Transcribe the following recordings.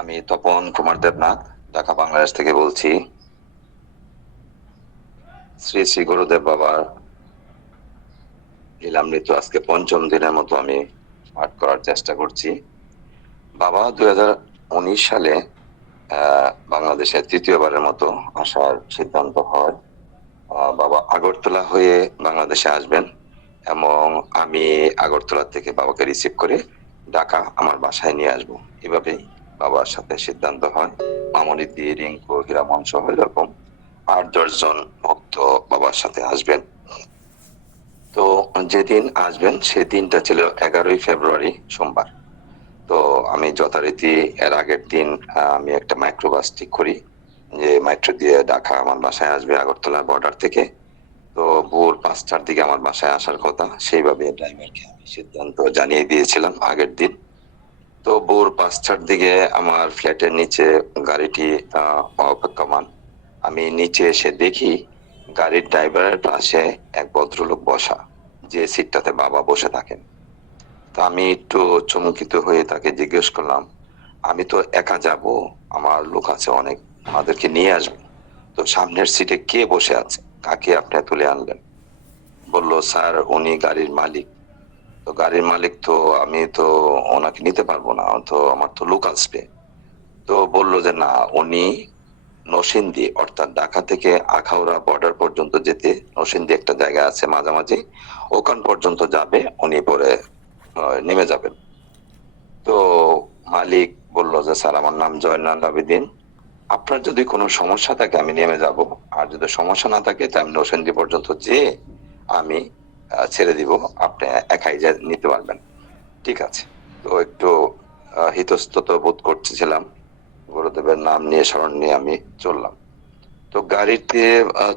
আমি তপন কুমার দেবনাথ ঢাকা বাংলাদেশ থেকে বলছি। শ্রী শ্রী গুরুদেব বাবার লীলামৃত আজকে পঞ্চম দিনের মতো আমি পাঠ করার চেষ্টা করছি। বাবা 2019 সালে বাংলাদেশে তৃতীয়বারের মতো আসার সিদ্ধান্ত হয়। বাবা আগরতলা হয়ে বাংলাদেশে আসবেন এবং আমি আগরতলা থেকে বাবাকে রিসিভ করে ঢাকা আমার বাসায় নিয়ে আসবো। এভাবেই বাবার সাথে সিদ্ধান্ত হয়। মামনি দি, রিঙ্কু, হীরামন সহ এরকম 8-10 জন ভক্ত বাবার সাথে আসবেন। তো যেদিন আসবেন সেদিনটা ছিল 11ই ফেব্রুয়ারি, সোমবার। তো আমি যথারীতি এর আগের দিন আমি একটা মাইক্রোবাস ঠিক করি, যে মাইক্রো দিয়ে ঢাকা আমার বাসায় আসবে আগরতলা বর্ডার থেকে। তো ভোর 5টার দিকে আমার বাসায় আসার কথা, সেইভাবে ড্রাইভারকে আমি সিদ্ধান্ত জানিয়ে দিয়েছিলাম আগের দিন। তো ভোর 5টার দিকে আমার ফ্ল্যাটের নিচে গাড়িটি অপেক্ষমান। আমি নিচে এসে দেখি গাড়ির ড্রাইভারের পাশে এক ভদ্রলোক বসা, যে সিটটাতে বাবা বসে থাকেন। তা আমি একটু চমকিত হয়ে তাকে জিজ্ঞেস করলাম, আমি তো একা যাব, আমার লোক আছে অনেক, আমাদেরকে নিয়ে আসবো, তো সামনের সিটে কে বসে আছে, কাকে আপনি তুলে আনলেন? বলল, স্যার উনি গাড়ির মালিক। তো গাড়ির মালিক তো আমি তো ওনাকে নিতে পারবো না, তো আমার তো লোক আসবে। তো বললো যে না, উনি নরসিংদী অর্থাৎ ঢাকা থেকে আখাউড়া বর্ডার পর্যন্ত যেতে নরসিংদী একটা জায়গা আছে মাঝামাঝি, ওখান পর্যন্ত যাবে, উনি পরে নেমে যাবেন। তো মালিক বলল যে স্যার আমার নাম জয়নাল আবেদিন, আপনার যদি কোনো সমস্যা থাকে আমি নেমে যাব, আর যদি সমস্যা না থাকে তা আমি নরসিংদী পর্যন্ত যেয়ে আমি ছেড়ে দিব, আপনি একাই নিতে পারবেন। ঠিক আছে। তো একটু ইতস্তত বোধ করতেছিলাম, গুরুদেবের নাম নিয়ে স্মরণ নিয়ে আমি চললাম। তো গাড়িতে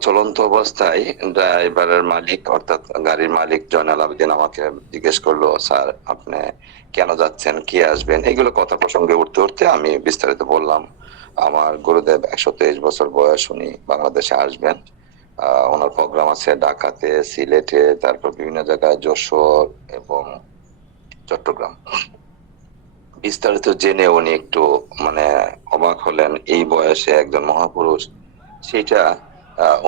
চলন্ত অবস্থায় ড্রাইভারের মালিক অর্থাৎ গাড়ির মালিক জয়নাল আবেদিন আমাকে জিজ্ঞেস করলো, স্যার আপনি কেন যাচ্ছেন, কি আসবেন, এগুলো কথা প্রসঙ্গে উঠতে উঠতে আমি বিস্তারিত বললাম। আমার গুরুদেব 123 বছর বয়স, উনি বাংলাদেশে আসবেন, ওনার প্রোগ্রাম আছে ঢাকাতে, সিলেটে, তারপর বিভিন্ন জায়গায়, যশোর এবং চট্টগ্রাম। বিস্তারিত জেনে উনি একটু মানে অবাক হলেন, এই বয়সে একজন মহাপুরুষ, সেটা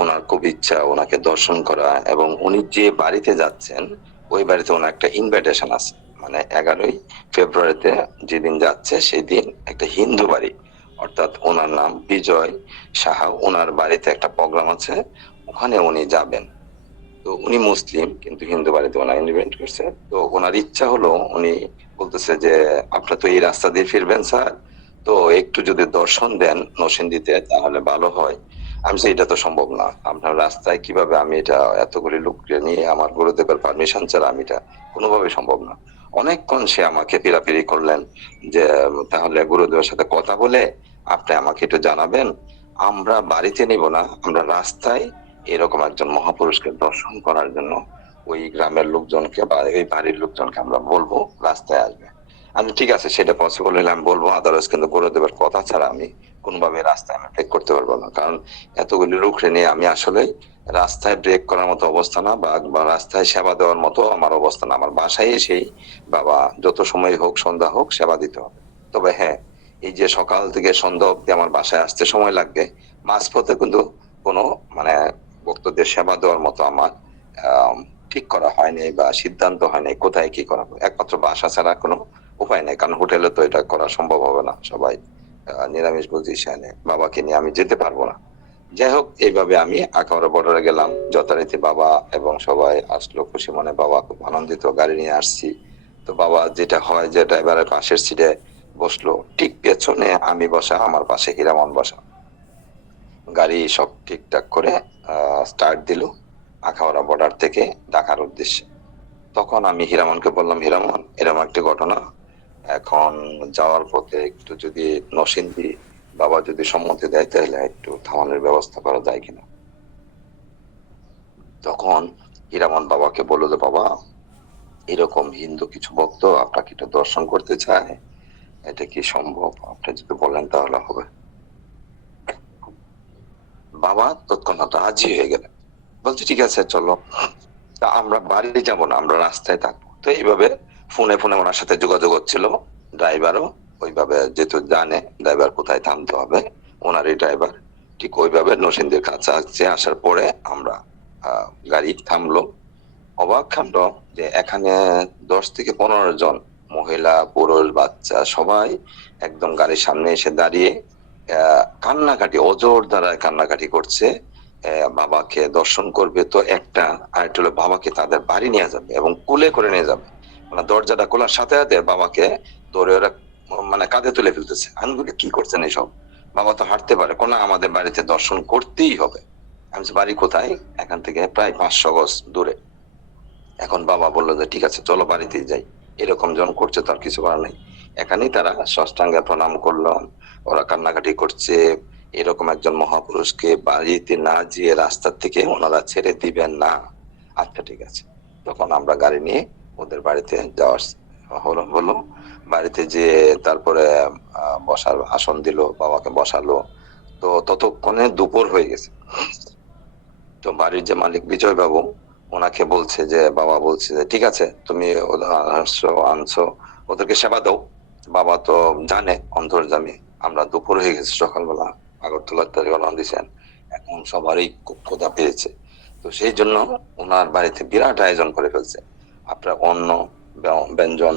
ওনার খুব ইচ্ছা ওনাকে দর্শন করা, এবং উনি যে বাড়িতে যাচ্ছেন ওই বাড়িতে ওনার একটা ইনভাইটেশন আছে। মানে 11ই ফেব্রুয়ারিতে যেদিন যাচ্ছে সেই দিন একটা হিন্দু বাড়ি, অর্থাৎ ওনার নাম বিজয় সাহা, ওনার বাড়িতে একটা প্রোগ্রাম আছে, ওখানে উনি যাবেন। তো উনি মুসলিম কিন্তু হিন্দু বাড়িতে ওনার ইনভাইট করছে। তো ওনার ইচ্ছা হলো, উনি বলতেছে যে আপনারা তো এই রাস্তা দিয়ে ফিরবেন স্যার, তো একটু যদি দর্শন দেন নরসিংদীতে তাহলে ভালো হয়। আমি বলছি, এটা তো সম্ভব না, আপনার রাস্তায় কিভাবে, আমি এটা এতগুলি লোককে নিয়ে আমার গুরুদেবের পারমিশন ছাড়া আমি এটা কোনোভাবে সম্ভব না। অনেকক্ষণ সে আমাকে পিরাপিরি করলেন যে তাহলে গুরুদেবের সাথে কথা বলে আপনি আমাকে একটু জানাবেন, আমরা বাড়িতে নিব না, আমরা রাস্তায় এরকম একজন মহাপুরুষকে দর্শন করার জন্য ওই গ্রামের লোকজনকে বা ওই বাড়ির লোকজনকে আমরা বলবো রাস্তায় আসবে। আমি ঠিক আছে, সেটা পসিবল হলে আমি বলবো, আদারওয়াইজ কিন্তু গুরুদেবের কথা ছাড়া আমি কোনোভাবে রাস্তায় আমি ব্রেক করতে পারবো না, কারণ এতগুলি লোকরে নিয়ে আমি আসলে রাস্তায় ব্রেক করার মতো অবস্থা না, বা রাস্তায় সেবা দেওয়ার মতো আমার অবস্থা না। আমার বাসায় এসেই বাবা যত সময় হোক, সন্ধ্যা হোক, সেবা দিতে হবে। তবে হ্যাঁ, এই যে সকাল থেকে সন্ধ্যা অব্দি আমার বাসায় আসতে সময় লাগবে, মাঝপথে কিন্তু কোনো মানে ভক্তদের সেবা দেওয়ার মতো আমার ঠিক করা হয়নি বা সিদ্ধান্ত হয়নি কোথায় কি করা হবে। একমাত্র বাসা ছাড়া কোনো উপায় নেই, কারণ হোটেলে তো এটা করা সম্ভব হবে না, সবাই নিরামিষ ভোজী, সেখানে বাবাকে নিয়ে আমি যেতে পারবো না। যাই হোক, এইভাবে আমি আখাউড়া বর্ডারে গেলাম, যথারীতি বাবা এবং সবাই আসলো খুশি মনে, বাবা খুব আনন্দিত, গাড়ি নিয়ে আসছি। তো বাবা যেটা হয় যে ড্রাইভারের পাশের সিটে বসলো, ঠিক পেছনে আমি বসা, আমার পাশে হীরামন বসা। গাড়ি সব ঠিকঠাক করে স্টার্ট দিল আখাউড়া বর্ডার থেকে ঢাকার উদ্দেশ্যে। তখন আমি হীরামনকে বললাম, হীরামন এরকম একটা ঘটনা, এখন যাওয়ার পথে একটু যদি নরসিংদী বাবা যদি সম্মতি দেয় তাহলে একটু থামানোর ব্যবস্থা করা যায় কিনা। তখন হীরামন বাবাকে বললো যে বাবা, এরকম হিন্দু কিছু ভক্ত আপনাকে একটু দর্শন করতে চায়, এটা কি সম্ভব? আপনি যদি বলেন তাহলে হবে। বাবা তৎক্ষণাৎ রাজি হয়ে গেলেন, বলছে ঠিক আছে চলো। তা আমরা বাড়ি যাব না, আমরা রাস্তায় থাকবো। তো এইভাবে ফোনে ফোনে ওনার সাথে যোগাযোগ হচ্ছিল, ড্রাইভারও ওইভাবে যেহেতু জানে ড্রাইভার কোথায় থামতে হবে, ওনারই ড্রাইভার ঠিক ওইভাবে নরসিংদীর কাছাকাছি আসার পরে আমরা গাড়ি থামলো। অবাক কাণ্ড যে এখানে 10 থেকে 15 জন মহিলা, পুরুষ, বাচ্চা সবাই একদম গাড়ির সামনে এসে দাঁড়িয়ে কান্নাকাটি, অজোর দ্বারা কান্নাকাটি করছে। বাবাকে দর্শন করবে তো একটা, আরেকটা হলো বাবাকে তাদের বাড়ি নিয়ে যাবে এবং কোলে করে নিয়ে যাবে। মানে দরজাটা খোলার সাথে সাথে বাবাকে ধরে ওরা মানে কাঁধে তুলে ফেলতেছে। আমি বলি কি করছেন এইসব? বাবা তো হাঁটতে পারে, কোন আমাদের বাড়িতে দর্শন করতেই হবে। আমি বলছি, বাড়ি কোথায়? এখান থেকে প্রায় 500 গজ দূরে। এখন বাবা বললো যে ঠিক আছে চলো বাড়িতে যাই। এরকম জন করছে তো আর কিছু করার নেই। এখানেই তারা সাষ্টাঙ্গে প্রণাম করলো, ওরা কান্নাকাটি করছে। এরকম একজন মহাপুরুষকে বাড়িতে না যেয়ে রাস্তার থেকে ওনারা ছেড়ে দিবেন না। আচ্ছা ঠিক আছে। তখন আমরা গাড়ি নিয়ে ওদের বাড়িতে যাওয়ার হলো। বাড়িতে যেয়ে তারপরে বসার আসন দিল, বাবাকে বসালো। তো ততক্ষণে দুপুর হয়ে গেছে। তো বাড়ির যে মালিক বিজয় বাবু, ওনাকে বলছে যে বাবা বলছে যে ঠিক আছে তুমি আনছো, ওদেরকে সেবা দাও। বাবা তো জানে অন্তর্যামী, আমরা দুপুর হয়ে গেছে, সকালবেলা আগরতলার তারিখ রওনা দিয়েছেন, এখন সবারই খুব ক্ষুধা পেয়েছে। তো সেই জন্য ওনার বাড়িতে বিরাট আয়োজন করে ফেলছে। আপনার অন্ন ব্যঞ্জন,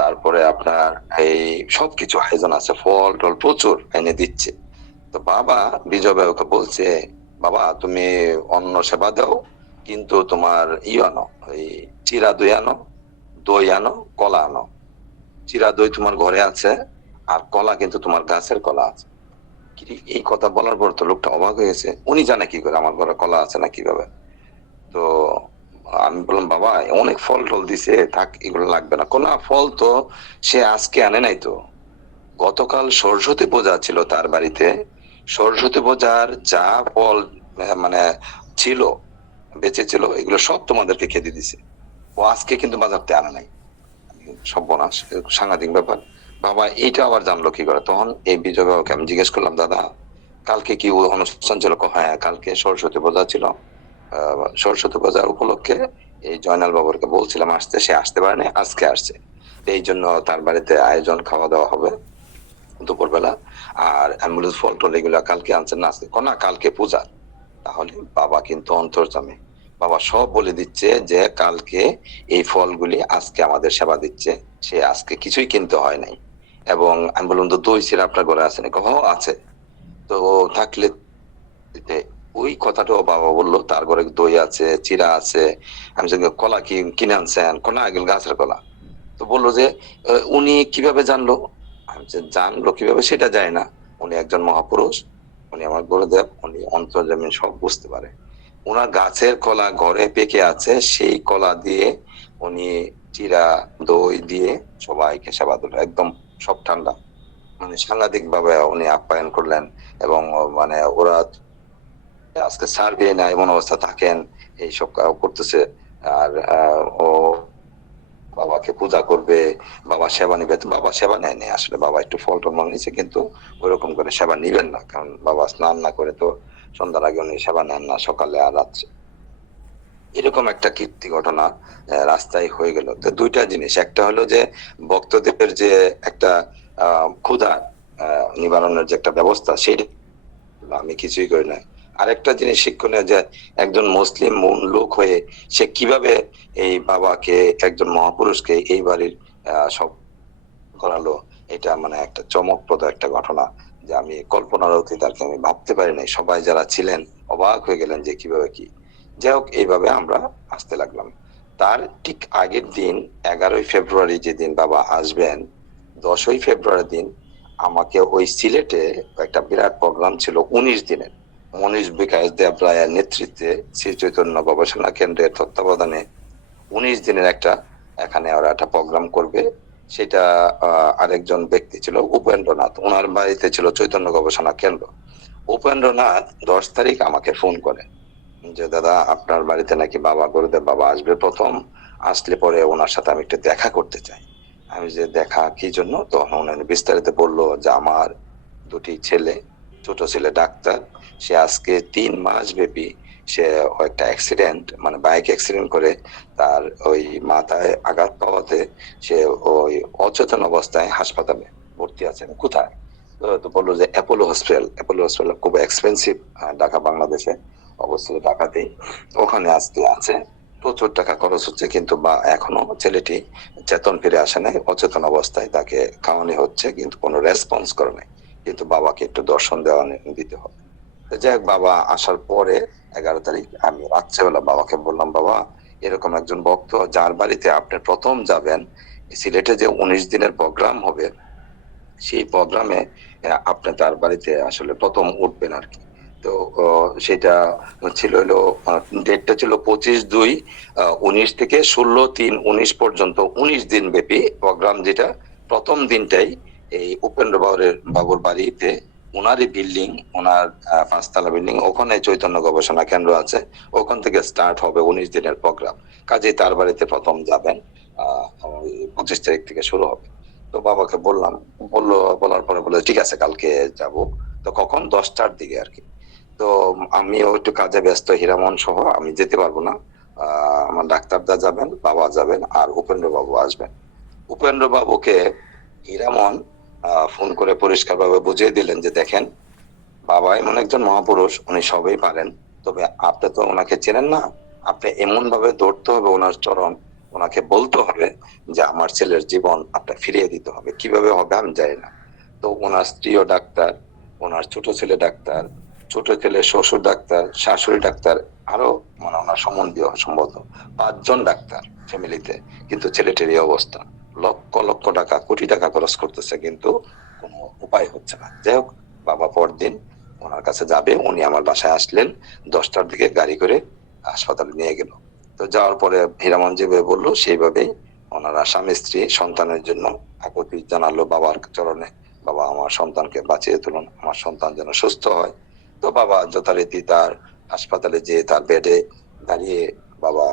তারপরে আপনার এই সবকিছু আয়োজন আছে, ফল টল প্রচুর এনে দিচ্ছে। তো বাবা বিজয় বাবুকে বলছে, বাবা তুমি অন্ন সেবা দাও, কিন্তু তোমার আনো, ওই চিরা দই আনো, দই আনো, কলা আনো। চিরা দই তোমার ঘরে আছে, আর কলা কিন্তু তোমার গাছের কলা আছে। এই কথা বলার পর তো লোকটা অবাক হয়ে গেছে, উনি জানে কি করে আমার ঘরে কলা আছে না কিভাবে। তো আমি বললাম বাবা অনেক ফল টল দিছে, থাক এগুলো লাগবে না। কোন ফল তো সে আজকে আনে নাই, তো গতকাল সরস্বতী পূজা ছিল তার বাড়িতে। সরস্বতী পূজার যা ফল মানে ছিল, বেঁচে ছিল, এগুলো সব তোমাদেরকে খেতে দিছে। ও আজকে কিন্তু বাজারতে আনা নাই। সর্বনাশ, সাংঘাতিক ব্যাপার। বাবা এইটা আবার জানলো কি করে? তখন এই বিজয় বাবাকে আমি জিজ্ঞেস করলাম, দাদা কালকে কি অনুষ্ঠান ছিল? হ্যাঁ কালকে সরস্বতী পূজা ছিল। সরস্বতী পূজার উপলক্ষে এই জয়নাল বাবুরকে বলছিলাম আসতে, সে আসতে পারেনি, আজকে আসছে। এই জন্য তার বাড়িতে আয়োজন, খাওয়া দাওয়া হবে দুপুরবেলা। আর অ্যাম্বুলেন্স ফল টল এগুলা কালকে আনছেন না আজকে? না কালকে পূজা। তাহলে বাবা কিন্তু অন্তর্যামী, বাবা সব বলে দিচ্ছে যে কালকে এই ফলগুলি আজকে আমাদের সেবা দিচ্ছে, সে আজকে কিছুই কিনতে হয় নাই। এবং আমি বললাম তো দই চিরা আপনার ঘরে আছে নাকি? আছে। তো থাকলে ওই কথাটাও বাবা বললো তার ঘরে দই আছে, চিরা আছে। আমি কলা কি কিনে আনছেন? না এগুলো গাছের কলা। তো বললো যে উনি কিভাবে জানলো? আমি জানলো কিভাবে সেটা যায় না, উনি একজন মহাপুরুষ, উনি আমার গুরুদেব, উনি অন্তর্যামী, সব বুঝতে পারে। ওনার গাছের কলা ঘরে পেকে আছে, সেই কলা দিয়ে উনি চিরা দই দিয়ে সবাইকে সেবা দিল, একদম সব ঠান্ডা। মানে সাংঘাতিক ভাবে উনি আপ্যায়ন করলেন। এবং মানে ওরা আজকে সার্ভে না এমন অবস্থা থাকেন, এইসব করতেছে। আর ও বাবাকে পূজা করবে, বাবা সেবা নিবে। তো বাবা সেবা নেয়নি আসলে, বাবা একটু ফল টল নিয়েছে, কিন্তু ওইরকম করে সেবা নিবেন না, কারণ বাবা স্নান না করে তো সন্ধ্যার আগে উনি সেবা নেন না, সকালে আর রাত্রে। এরকম একটা কীর্তি ঘটনা রাস্তায় হয়ে গেল। তো দুইটা জিনিস, একটা হলো যে ভক্তদের যে একটা ক্ষুধা নিবারণের যে একটা ব্যবস্থা, সেটা আমি কিছুই করি না। আরেকটা জিনিস শিক্ষণীয় যে একজন মুসলিম লোক হয়ে সে কিভাবে এই বাবাকে, একজন মহাপুরুষকে এই বাড়ির সব করালো, এটা মানে একটা চমকপ্রদ একটা ঘটনা, যে আমি কল্পনার অতীত আর কি আমি ভাবতে পারি নাই। সবাই যারা ছিলেন অবাক হয়ে গেলেন যে কিভাবে কি। যাই হোক, এইভাবে আমরা আসতে লাগলাম। তার ঠিক আগের দিন 11ই ফেব্রুয়ারি যেদিন বাবা আসবেন, 10ই ফেব্রুয়ারি দিন আমাকে ওই সিলেটে একটা বিরাট প্রোগ্রাম ছিল 19 দিনের, মনীষ বিকাশ দেব রায়ের নেতৃত্বে শ্রী চৈতন্য গবেষণা কেন্দ্রের তত্ত্বাবধানে 19 দিনের একটা এখানে ওরা একটা প্রোগ্রাম করবে। সেটা আরেকজন ব্যক্তি ছিল উপেন্দ্রনাথ, ওনার বাড়িতে ছিল চৈতন্য গবেষণা কেন্দ্র। উপেন্দ্রনাথ 10 তারিখ আমাকে ফোন করে যে দাদা আপনার বাড়িতে নাকি বাবা, গুরুদেব বাবা আসবে প্রথম, আসলে পরে ওনার সাথে আমি একটু দেখা করতে চাই। আমি যে দেখা কি জন্য? তখন উনি বিস্তারিত বললো যে আমার দুটি ছেলে, ছোট ছেলে ডাক্তার, সে আজকে 3 মাস ব্যাপী সে একটা অ্যাক্সিডেন্ট, মানে বাইক অ্যাক্সিডেন্ট করে তার ওই মাথায় আঘাত পাওয়াতে সে ওই অচেতন অবস্থায় হাসপাতালে ভর্তি আছেন কোথায়? তো বললো যে অ্যাপোলো হসপিটাল। অ্যাপোলো হসপিটাল খুব এক্সপেন্সিভ, ঢাকা বাংলাদেশে অবস্থিত, ঢাকাতেই। ওখানে আজকে আছে, প্রচুর টাকা খরচ হচ্ছে, কিন্তু বা এখনো ছেলেটি চেতন ফিরে আসে নাই, অচেতন অবস্থায় তাকে খাওয়ানি হচ্ছে, কিন্তু কোনো রেসপন্স করে নাই। কিন্তু বাবাকে একটু দর্শন দিতে হবে। যাই হোক, বাবা আসার পরে 11 তারিখ আমি রাত্রেবেলা বাবাকে বললাম, বাবা এরকম একজন ভক্ত যার বাড়িতে আপনি প্রথম যাবেন, সিলেটে যে 19 দিনের প্রোগ্রাম হবে, সেই প্রোগ্রামে আপনি তার বাড়িতে আসলে প্রথম উঠবেন আর কি। তো সেটা ছিল হলো, ডেটটা ছিল 25/2/19 থেকে 16/3/19 পর্যন্ত 19 দিন ব্যাপী প্রোগ্রাম, যেটা প্রথম দিনটাই এই উপেন্দ্র বাবুর বাড়িতে, ওনারই বিল্ডিং, ওনার 5 তলা বিল্ডিং, ওখানে চৈতন্য গবেষণা কেন্দ্র আছে, ওখান থেকে স্টার্ট হবে 19 দিনের প্রোগ্রাম। কাজেই তার বাড়িতে প্রথম যাবেন, 25 তারিখ থেকে শুরু হবে। তো বাবাকে বললাম, বলার পরে বলে ঠিক আছে কালকে যাব। তো কখন? 10টার দিকে আর কি। তো আমিও একটু কাজে ব্যস্ত, হিরামন সহ আমি যেতে পারবো না। আমার ডাক্তারদা যাবেন, বাবা যাবেন, আর উপেন্দ্র বাবু আসবেন। উপেন্দ্র বাবুকে হিরামন ফোন করে পরিষ্কার ভাবে বুঝিয়ে দিলেন যে দেখেন, বাবা এমন একজন মহাপুরুষ, উনি সবই পারেন, তবে আপনি তো ওনাকে চেনেন না। আপনি এমন ভাবে ধরতে হবে ওনার চরণ, ওনাকে বলতে হবে যে আমার ছেলের জীবন আপনি ফিরিয়ে দিতে হবে। কিভাবে হবে আমি জানি না। তো ওনার স্ত্রীও ডাক্তার, ওনার ছোট ছেলে ডাক্তার, ছোট ছেলে শ্বশুর ডাক্তার, শাশুড়ি ডাক্তার, আরো মানে ওনার সম্বন্ধীয় সম্ভবত 5 জন ডাক্তার ফ্যামিলিতে। কিন্তু ছেলেটির এই অবস্থা, লক্ষ লক্ষ টাকা, কোটি টাকা খরচ করতেছে, কিন্তু কোনো উপায় হচ্ছে না। যাই হোক, বাবা পরদিন ওনার কাছে যাবে, উনি আমার বাসায় আসলেন 10টার দিকে, গাড়ি করে হাসপাতালে নিয়ে গেল। তো যাওয়ার পরে হীরামন যেভাবে বললো সেইভাবেই ওনারা স্বামী স্ত্রী সন্তানের জন্য আকুতি জানালো বাবার চরণে, বাবা আমার সন্তানকে বাঁচিয়ে তুলুন, আমার সন্তান যেন সুস্থ হয়। তো বাবা যথারীতি তার হাসপাতালে যেয়ে তার বেডে দাঁড়িয়ে বাবা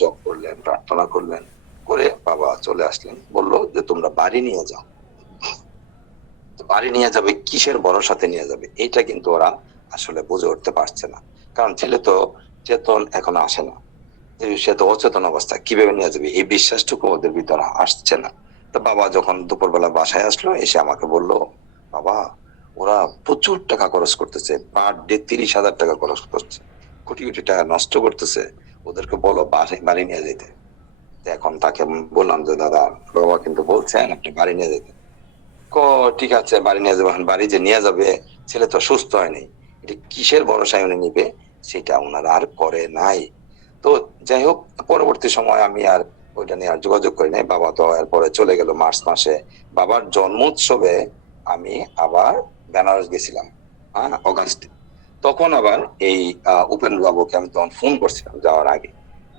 জপ করলেন, প্রার্থনা করলেন, করে বাবা চলে আসলেন। বললো যে তোমরা বাড়ি নিয়ে যাও। বাড়ি নিয়ে যাবে, কিসের ভরসাতে নিয়ে যাবে, এটা কিন্তু ওরা আসলে বুঝে উঠতে পারছে না। কারণ ছেলে তো চেতন এখনো আসে না, সে তো অচেতন অবস্থা, কিভাবে নিয়ে যাবে এই বিশ্বাসটুকু ওদের ভিতরে আসছে না। তো বাবা যখন দুপুরবেলা বাসায় আসলো, এসে আমাকে বলল, বাবা ওরা প্রচুর টাকা খরচ করতেছে, পার ডে 30,000 টাকা খরচ করছে, কোটি কোটি টাকা নষ্ট করতেছে, ওদেরকে বলো বাড়ি নিয়ে যেতে। এখন তাকে বললাম যে দাদা, বাবা কিন্তু বলছেন আপনি বাড়ি নিয়ে যেতে। ঠিক আছে বাড়ি নিয়ে যাবে। বাড়ি যে নিয়ে যাবে, ছেলে তো সুস্থ হয়নি, এটা কিসের ভরসায় উনি নিবে, সেটা ওনারা আর করে নাই। তো যাই হোক, পরবর্তী সময় আমি আর ওইটা নিয়ে আর যোগাযোগ করি নাই। বাবা তো এরপরে চলে গেল মার্চ মাসে। বাবার জন্মোৎসবে আমি আবার বেনারস গেছিলাম, অগাস্টে। তখন আবার এই উপেন্দ্র বাবুকে আমি তখন ফোন করছিলাম যাওয়ার আগে,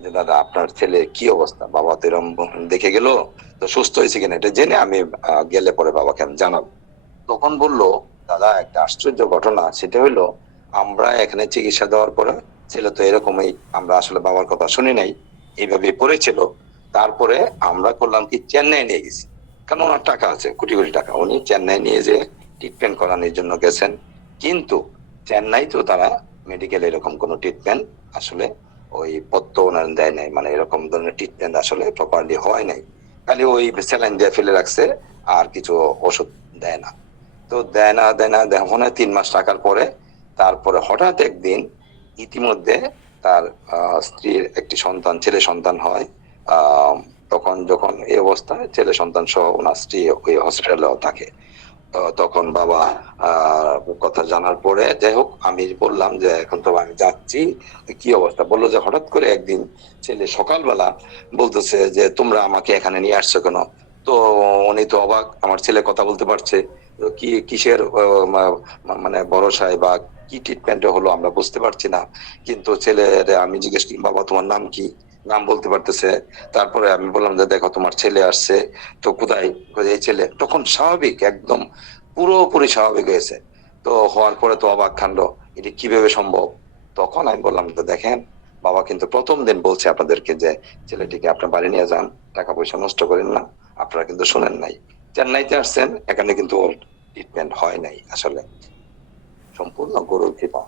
যে দাদা আপনার ছেলে কি অবস্থা, বাবা তো এরকম দেখে গেল, তো সুস্থ হয়েছে কিনা এটা জেনে আমি গেলে পরে বাবাকে আমি জানাবো। তখন বললো, দাদা একটা আশ্চর্য ঘটনা, সেটা হইলো আমরা এখানে চিকিৎসা দেওয়ার পরে ছেলে তো এরকমই, আমরা আসলে বাবার কথা শুনি নাই, এইভাবে পড়েছিল। তারপরে আমরা করলাম কি, চেন্নাই নিয়ে গেছি, কারণ ওনার টাকা আছে, কোটি কোটি টাকা, উনি চেন্নাই নিয়ে যে ট্রিটমেন্ট করানোর জন্য গেছেন। কিন্তু চেন্নাই তো তারা মেডিকেল এরকম কোনো ট্রিটমেন্ট আসলে ওই পত্র ওনার দেয় নাই, মানে এরকম ধরনের ট্রিটমেন্ট আসলে প্রপারলি হয় নাই, খালি ওই স্যালাইন দিয়ে ফেলে রাখছে, আর কিছু ওষুধ দেয় না। তো দেয় না মনে হয় 3 মাস রাখার পরে, তারপরে হঠাৎ একদিন ইতিমধ্যে তার স্ত্রীর একটি সন্তান, ছেলে সন্তান হয়। তখন যখন এই অবস্থায় ছেলে সন্তান সহ ওনার স্ত্রী ওই হসপিটালেও থাকে। তখন বাবা কথা জানার পরে, যাই হোক, আমি বললাম যে এখন তো আমি যাচ্ছি, কি অবস্থা। বললো যে হঠাৎ করে একদিন ছেলে সকালবেলা বলতেছে যে তোমরা আমাকে এখানে নিয়ে আসছো কেন। তো উনি তো অবাক, আমার ছেলে কথা বলতে পারছে, কি কিসের মানে ভরসায় বা কি ট্রিটমেন্টে হলো আমরা বুঝতে পারছি না। কিন্তু ছেলের আমি জিজ্ঞেস করি, বাবা তোমার নাম কি, নাম বলতে পারতেছে। তারপরে আমি বললাম যে দেখো তোমার ছেলে আসছে। তো কোথায়, এই ছেলে। তখন স্বাভাবিক, একদম পুরোপুরি স্বাভাবিক হয়েছে। তো হওয়ার পরে তো অবাক কাণ্ড, এটি কিভাবে সম্ভব। তখন আমি বললাম যে দেখেন, বাবা কিন্তু প্রথম দিন বলছে আপনাদেরকে যে ছেলেটিকে আপনার বাড়ি নিয়ে যান, টাকা পয়সা নষ্ট করেন না। আপনারা কিন্তু শোনেন নাই, চেন্নাইতে আসছেন, এখানে কিন্তু ট্রিটমেন্ট হয় নাই। আসলে সম্পূর্ণ গরুর কৃপা,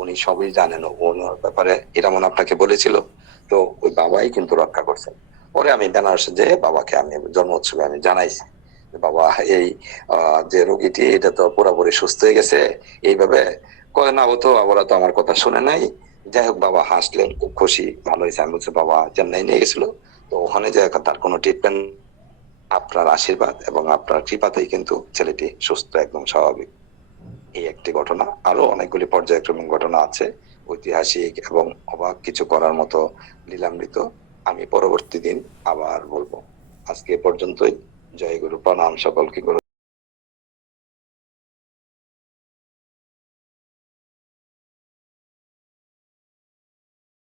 উনি সবই জানেন, ওনার ব্যাপারে এটা মনে আপনাকে বলেছিল। তো ওই বাবাই কিন্তু রক্ষা করছেন। পরে আমি বেনারসে যে বাবাকে আমি জন্ম উৎসবে আমি জানাইছি, বাবা এই যে রোগীটি এটা তো পুরোপুরি সুস্থ হয়ে গেছে, এইভাবে কয় না, ও তো ওরা তো আমার কথা শুনে নাই। যাই হোক, বাবা হাসলেন, খুব খুশি, ভালো হয়েছে। আমি বলছি বাবা চেন্নাই নিয়ে গেছিল, তো ওখানে যে তার কোনো ট্রিটমেন্ট, আপনার আশীর্বাদ এবং আপনার কৃপাতেই কিন্তু ছেলেটি সুস্থ, একদম স্বাভাবিক। এই একটি ঘটনা, আরো অনেকগুলি পর্যায়ক্রমিক ঘটনা আছে, ঐতিহাসিক এবং অবাক কিছু করার মতো, লীলামৃত। আমি পরবর্তী দিন আবার বলবো। আজকে এ পর্যন্তই। জয় গুরু, প্রণাম সকলকে। গুরু